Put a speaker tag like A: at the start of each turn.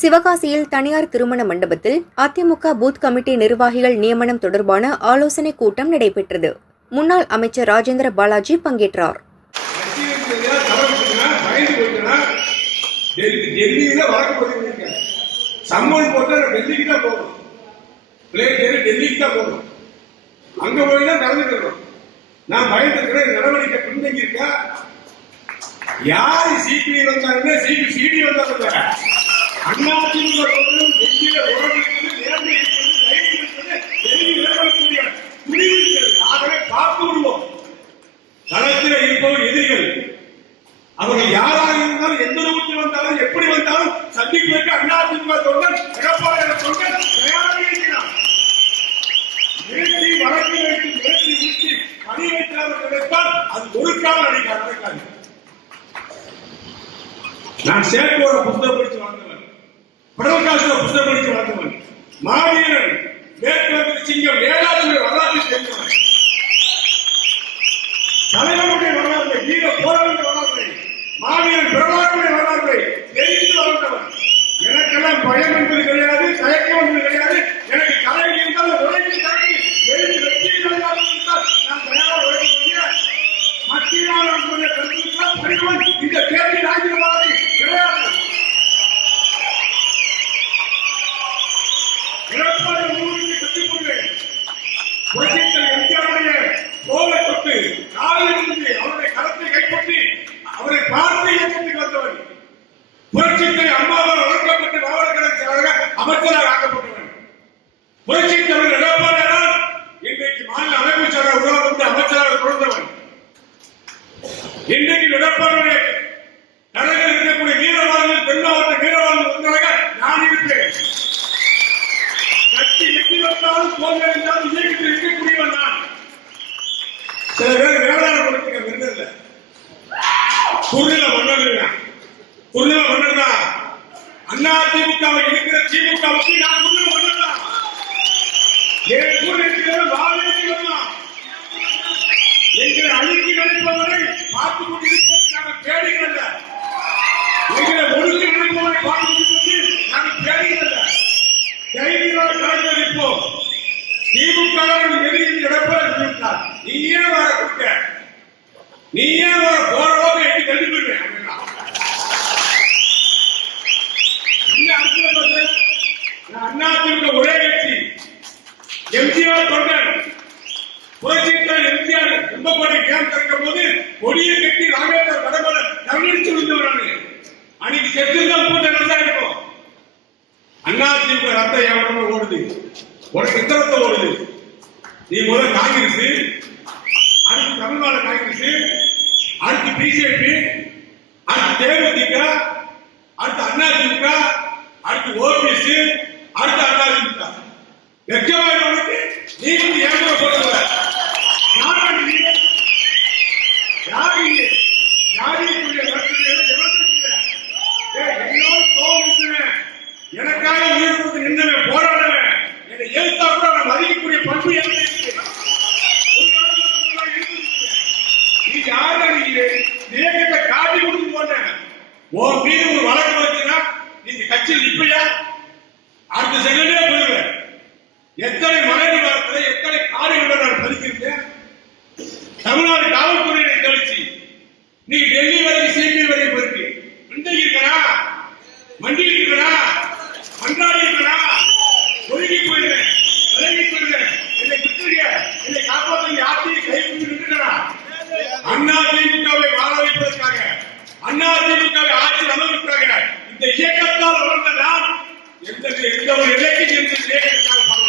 A: சிவகாசியில் தனியார் திருமண மண்டபத்தில் அதிமுக பூத் கமிட்டி நிர்வாகிகள் நியமனம் தொடர்பான ஆலோசனைக் கூட்டம் நடைபெற்றது. முன்னாள் அமைச்சர் ராஜேந்திர பாலாஜி பங்கேற்றார்.
B: பயந்து சம்மன் போட்டா டெல்லிக்கு தான் போகணும் ஏறி டெல்லிக்கு தான் போகணும் அங்க போய் தான் நடந்துக்கிறோம் நான் பயந்துக்கிறேன் நடவடிக்கை பின்தங்கி இருக்கா யாரு சிபிஐ வந்தாங்க சிபி சிடி வந்தாங்க நேர்மை களத்தில் இருப்பவர் எதிரிகள். அவர்கள் யாராக இருந்தாலும் எந்த ரூபத்தில் வந்தாலும் எப்படி வந்தாலும் சந்திப்பதற்கு அண்ணா திமுக தொண்டர் எடப்பாடி தொண்டர் தயாராக இருக்கிறார். நிறுத்தி வழக்கு வைத்து நிறுத்தி பணி அது ஒரு காலம் அடிக்க நடக்காது நான் சேட்டோட புத்தகம் படித்து வளர்ந்தவன் பிரகாஷோட புத்தகம் படிக்க வளர்ந்தவன் மாவீரன் மேற்கு சிங்கம் ஏழாவது தோலை காலில் இருந்து அவருடைய கரத்தை கைப்பற்றி அவரை பார்த்து இயக்கத்துக்கு வந்தவன் புரட்சித்தலை அம்மாவால் வளர்க்கப்பட்டு மாவட்ட கலைஞராக அமைச்சராக ஆக்கப்பட்டவன் புரட்சித்தலைவர் எடப்பாடியார் இன்றைக்கு மாநில அமைப்பு சாரா உருவாக்கப்பட்டு அமைச்சராக தொடர்ந்தவன் இன்றைக்கு எடப்பாடியுடைய தலைவர் இருக்கக்கூடிய வீரவாளர்கள் தென் மாவட்ட வீரவாளர்கள் ஒன்றாக நான் இருப்பேன் கட்சி வெற்றி வந்தாலும் தோல்வி இருந்தாலும் இயக்கத்தில் இருக்கக்கூடியவன் நான் சில பேர் வேளாண் கொடுத்துக்க விருந்ததில்ல குறுநில மன்னர் குறுநில மன்னர் தான் அண்ணா திமுகவை இருக்கிற திமுகவுக்கு நான் குறுநில மன்னர் தான் என் கூட இருக்கிற வாழ்க்கை எங்களை அழுக்கி நினைப்பவரை பார்த்து கொண்டிருப்பதை நாங்கள் தேடுகிறல்ல. எங்களை ஒடுக்கி நினைப்பவரை பார்த்து கொண்டிருப்பது நாங்கள் தேடுகிறல்ல. தைரியமாக கலந்து நிற்போம் திமுக எதிரில் எடப்பாடி இருந்தார் நீ ஏன் வர கொடுக்க. நீ ஏன் வர எட்டி தள்ளி போயிடுவேன் நான் அண்ணா திமுக ஒரே கட்சி. எம்ஜிஆர் தொண்டன் புரட்சித்தார் எம்ஜிஆர் கும்பகோடை கேம்ப் திறக்கும் போது கொடியை கட்டி ராமேஸ்வர கடமலை கவனிச்சு விழுந்தவரானு. அன்னைக்கு செத்து தான் கூட்டம் நல்லா இருக்கும். அண்ணா திமுக ரத்தம் எவ்வளவு ஓடுது. உனக்கு எந்த ரத்தம் ஓடுது. நீ முதல் காங்கிரஸ் அடுத்து தமிழ்நாடு காங்கிரஸ் அடுத்து பிஜேபி அடுத்து தேமுதிக அடுத்து அண்ணா திமுக அடுத்து ஓபிசி அடுத்து அண்ணா திமுக வெக்கமான உனக்கு நீ வந்து ஏமா சொல்லுங்க யாரு எனக்காக உயிர் கொடுத்து நின்றவன் போராடுவேன் என்னை எழுத்தா கூட நான் மதிக்கக்கூடிய பண்பு எனக்கு இருக்கு ஒரு காலத்துல நான் இருந்திருக்கிறேன். நீ யாரா நீ காட்டி கொடுத்து போன உன் மீது ஒரு வழக்கு வச்சுனா நீங்க கட்சியில் நிப்பையா? அடுத்த செகண்டே போயிருவேன். எத்தனை மலை விவரத்தில் எத்தனை காரியங்களை நான் பதிச்சிருக்கேன் தமிழ்நாடு காவல்துறையினை கழிச்சு நீ டெல்லி வரை சிபிஐ வரை போயிருக்கு இன்றைக்கு மண்டி இருக்கிறா மன்றாடி அண்ணா ஆட்சி அமைப்பதற்காக இந்த இயக்கத்தால் வளர்ந்த நான் எந்த எந்த ஒரு இலக்கியம் என்று